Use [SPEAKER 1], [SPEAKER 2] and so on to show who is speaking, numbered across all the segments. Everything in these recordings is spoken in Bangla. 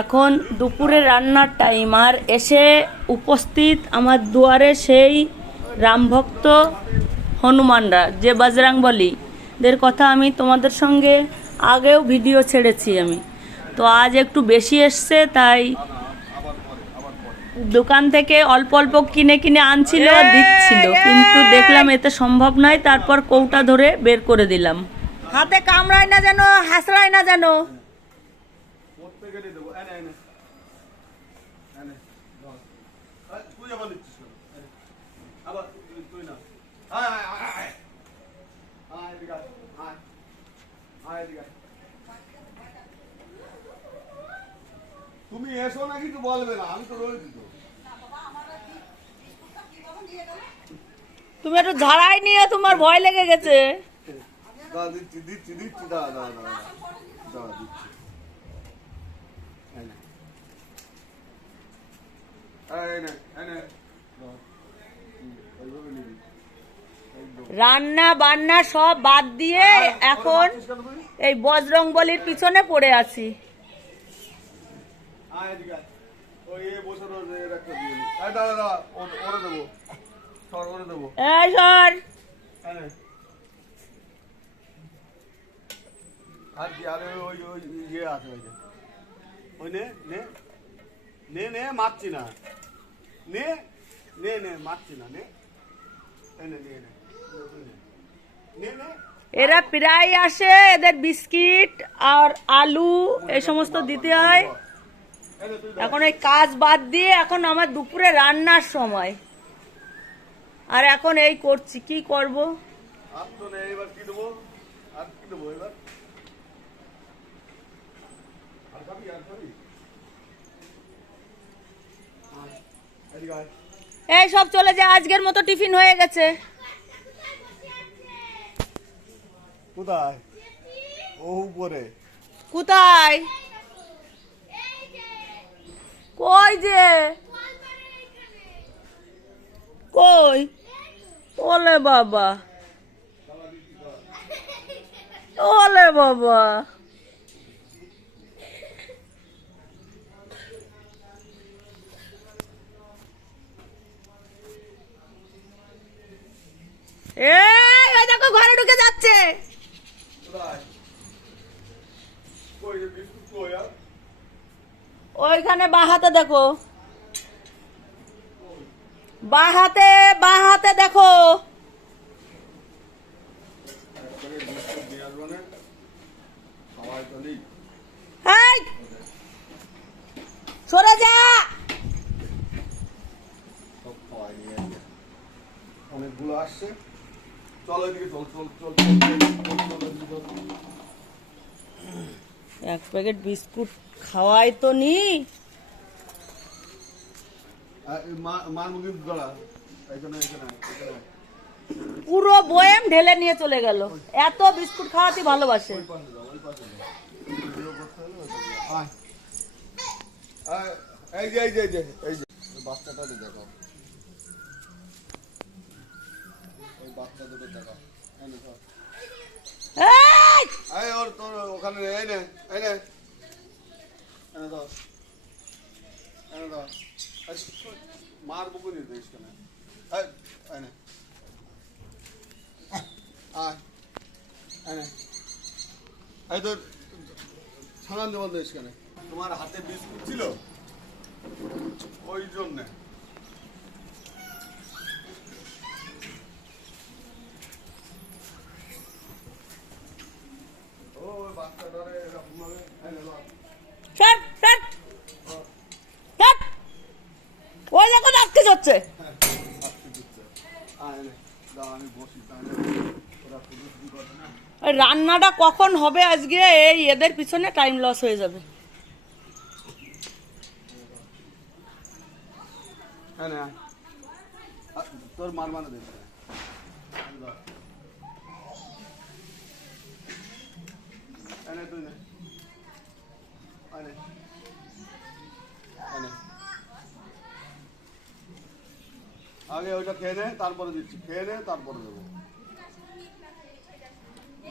[SPEAKER 1] এখন দুপুরে রান্নার টাইম আর এসে উপস্থিত আমার দুয়ারে সেই রামভক্ত হনুমানরা যে বজরাং বলি। দের কথা আমি তোমাদের সঙ্গে আগেও ভিডিও ছেড়েছি আমি। তো আজ একটু বেশি এসছে তাই দোকান থেকে অল্প অল্প কিনে কিনে আনছিল আর দিচ্ছিল। কিন্তু দেখলাম এতে সম্ভব নয় তারপর কৌটা ধরে বের করে দিলাম। হাতে কামড়ায় না যেন হাসড়ায় না যেন।
[SPEAKER 2] প্রত্যেকেরই দেবো এনে এনে এনে ধর। এই, তুই আবার নিচ্ছিস কেন? এনে। আবার তুই- তুই না আয় আয় আয় আয় আয় এদিকে আয় আয় আয় এদিকে আয়। তুমি এসো না কিন্তু বলবে না আমি তো রয়েছি তো
[SPEAKER 1] তুমি একটু ঝাড়াই নিয়ে তোমার ভয় লেগে গেছে।
[SPEAKER 2] দিচ্ছি দিচ্ছি দিচ্ছি দাঁড়া দাঁড়া দাঁড়া দাঁড়া দিচ্ছি এনে এই, এনে এনে ধর। হুম, এইভাবে নিবি একদম
[SPEAKER 1] রান্না বান্না সব বাদ দিয়ে এখন এই বজরং বলির পিছনে পড়ে আছি। এই সর।
[SPEAKER 2] আর কি, আরে ওই- ওই ইয়ে আছে ওই নে, নে। নে, নে, মারছি না। নে, নে, নে, মারছি না, নে। নে, নে, নে।
[SPEAKER 1] এরা প্রায় আসে এদের বিস্কিট আর আলু এই সমস্ত দিতে হয়। এখন এই কাজ বাদ দিয়ে এখন আমার দুপুরে রান্নার সময় আর এখন এই করছি কি করব
[SPEAKER 2] কি আর কি দেবো এবার? আর খাবি, আর খাবি? আয়, এদিকে আয়।
[SPEAKER 1] এই সব চলে যায় আজকের মতো টিফিন হয়ে গেছে।
[SPEAKER 2] কোথায়? ও উপরে।
[SPEAKER 1] কোথায়? কই যে? কই? ওলে বাবা। ওলে বাবা। এই দেখো, ঘরে ঢুকে যাচ্ছে। ওইখানে বাহাতে দেখো। বাহাতে বাহাতে দেখো। সরে যা।
[SPEAKER 2] অনেকগুলো আসছে।
[SPEAKER 1] এক প্যাকেট বিস্কুট খাওয়াই তো নি। পুরো বয়েম ঢেলে নিয়ে চলে গেল। এত বিস্কুট খাওয়াতে ভালোবাসে।
[SPEAKER 2] এই যে এই যে এই যে। বাচ্চাটা দেখো। বাচ্চা দুটো দেখো এই! ওর তোর ওখানে এই নে এই নে। এনে দাও এনে দাও মার বুকু নিয়ে দিস কেন এই এই নে। আয়। এই এই তোর ছানান দেবল দিস কেন তোমার হাতে বিস্কুট ছিল? ওই জন্যে ও ওই বাচ্চাটারে এরকম ভাবে এই নে, ধর।
[SPEAKER 1] সর, সর, সর। ওই দেখো আটকে যাচ্ছে
[SPEAKER 2] আজকে দিচ্ছে। আয় নে, দাও আমি বসি তাহলে ওরা পুলিশ কি করে না
[SPEAKER 1] ওই রান্নাটা কখন হবে আজকে? এই এদের পিছনে টাইম লস হয়ে যাবে।
[SPEAKER 2] হ্যাঁ তোর মার মানে নে এনে এনে আগে ওইটা খেয়ে নে তারপরে দিচ্ছি। খেয়ে নে তারপরে দেবো।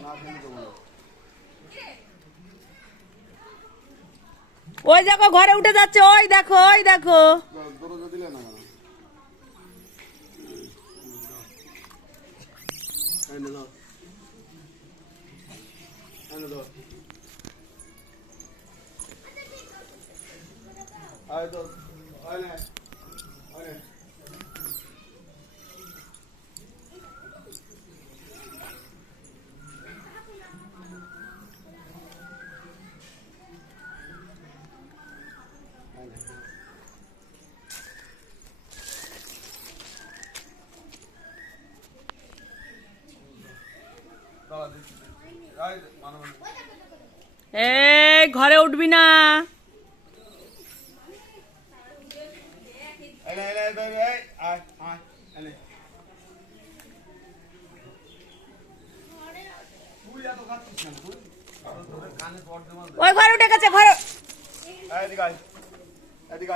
[SPEAKER 2] না খেলে দেবো
[SPEAKER 1] ওই দেখো ঘরে উঠে যাচ্ছে ওই দেখো ওই দেখো।
[SPEAKER 2] দরজা দিলে না এনে দাও। এনে দাও। আয় তো আয় না আয় না।
[SPEAKER 1] ঘরে উঠবি না। ওই ঘরে উঠে গেছে ঘরে
[SPEAKER 2] এদিকে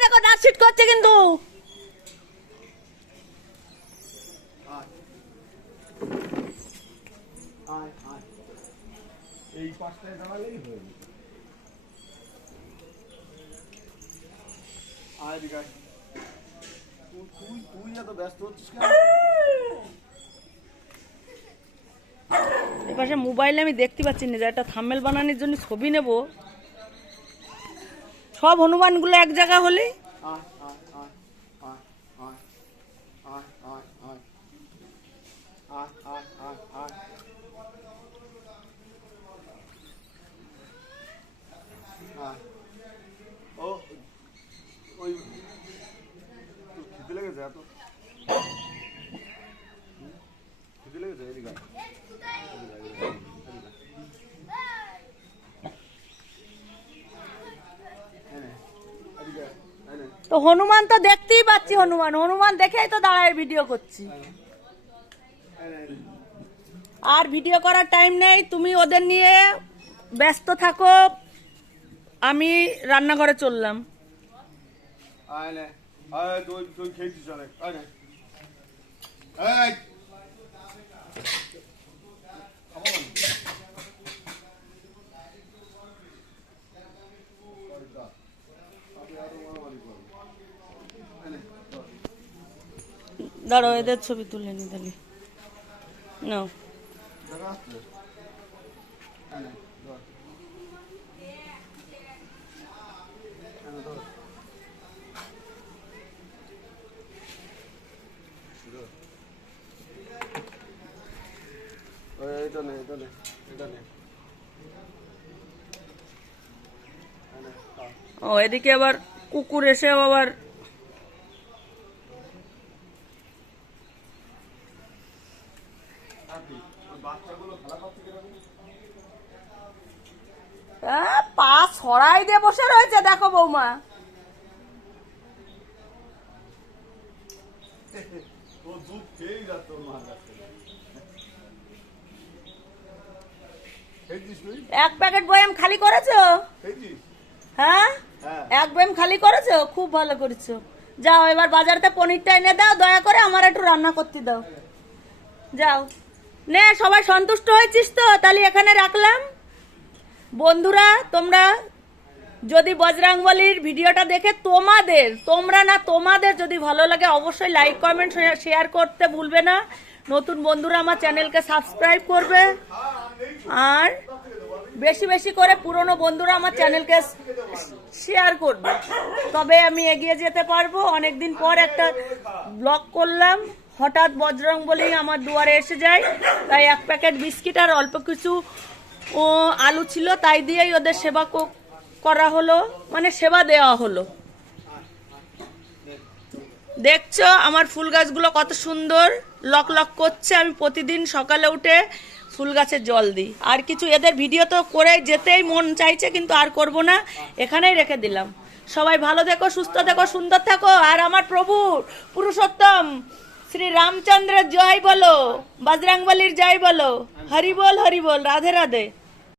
[SPEAKER 1] দেখো দাঁত সিট করছে কিন্তু।
[SPEAKER 2] এই পাঁচটায় দাঁড়ালেই হয়ে আয় দিকে তুই তুই এত ব্যস্ত হচ্ছিস কেন?
[SPEAKER 1] এপাশে মোবাইলে আমি দেখতে পাচ্ছি না যে একটা থাম্বেল বানানোর জন্য ছবি নেব। সব হনুমানগুলো এক জায়গা হলে?
[SPEAKER 2] আয় আয় আয় আয়।
[SPEAKER 1] তো হনুমান তো দেখতেই পাচ্ছি হনুমান হনুমান দেখেই তো দাঁড়ায় ভিডিও করছি। আর ভিডিও করার টাইম নেই তুমি ওদের নিয়ে ব্যস্ত থাকো আমি রান্নাঘরে চললাম
[SPEAKER 2] আয়। আয়, তুই তুই খেয়েছিস আয় নে।
[SPEAKER 1] দাঁড়ো এদের ছবি তুলে নি তাহলে। নাও।
[SPEAKER 2] এটা নে
[SPEAKER 1] ও, এদিকে আবার কুকুর এসেও আবার পা ছড়াই দিয়ে বসে রয়েছে দেখো বৌমা? এক প্যাকেট বয়াম খালি করেছ? হ্যাঁ?
[SPEAKER 2] হ্যাঁ।
[SPEAKER 1] এক বয়াম খালি করেছ? খুব ভালো করেছ। যাও এবার বাজারতে পনিরটা এনে দাও দয়া করে আমার একটু রান্না করতে দাও। যাও। নে, সবাই সন্তুষ্ট হয়েছিস তো? তাহলে এখানে রাখলাম। বন্ধুরা, তোমরা যদি বজরাংবলির ভিডিওটা দেখে তোমাদের, তোমরা না তোমাদের যদি ভালো লাগে, অবশ্যই লাইক কমেন্ট শেয়ার করতে ভুলবে না। নতুন বন্ধুরা আমার চ্যানেলকে সাবস্ক্রাইব করবে। আর বেশি বেশি করে পুরনো বন্ধুরা আমার চ্যানেলকে শেয়ার করবে। তবে আমি এগিয়ে যেতে পারব। অনেকদিন পর একটা ব্লগ করলাম। হঠাৎ বজরং বলেই আমার দুয়ারে এসে যায়। তাই এক প্যাকেট বিস্কিট আর অল্প কিছু, ও, আলু ছিল, তাই দিয়েই ওদের সেবা করা হলো মানে সেবা দেওয়া হলো। দেখছ আমার ফুল গাছগুলো কত সুন্দর, লক লক করছে। আমি প্রতিদিন সকালে উঠে ফুল গাছে জল দিই। আর কিছু এদের ভিডিও তো করে যেতেই মন চাইছে, কিন্তু আর করব না। এখানেই রেখে দিলাম। সবাই ভালো থেকো, সুস্থ থেকো, সুন্দর থাকো। আর আমার প্রভু পুরুষোত্তম শ্রী রামচন্দ্র জয় বলো। বজরাংবলির জয় বলো। হরি বল হরি বল রাধে রাধে।